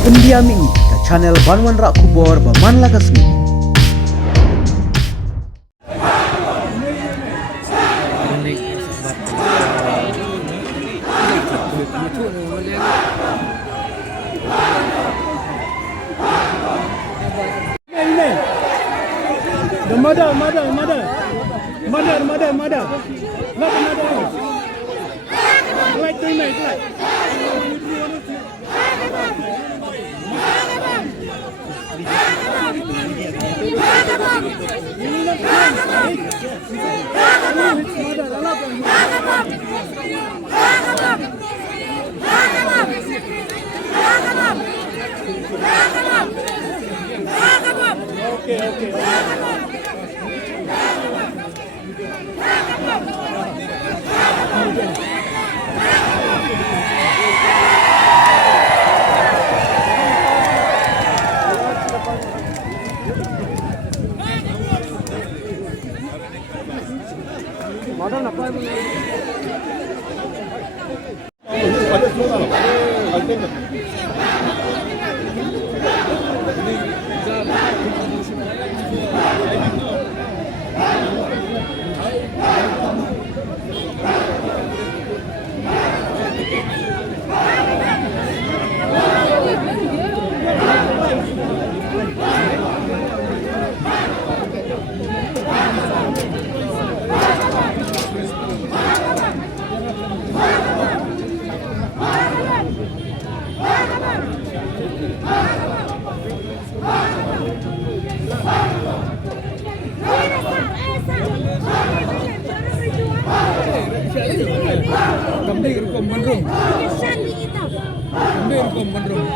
Pendiam ini ke channel Banwan Rak Kubor Baman Lagasmi. The mother. Not another. Like teammate, like. Okay. Modern apply. Kambing hukum menrung.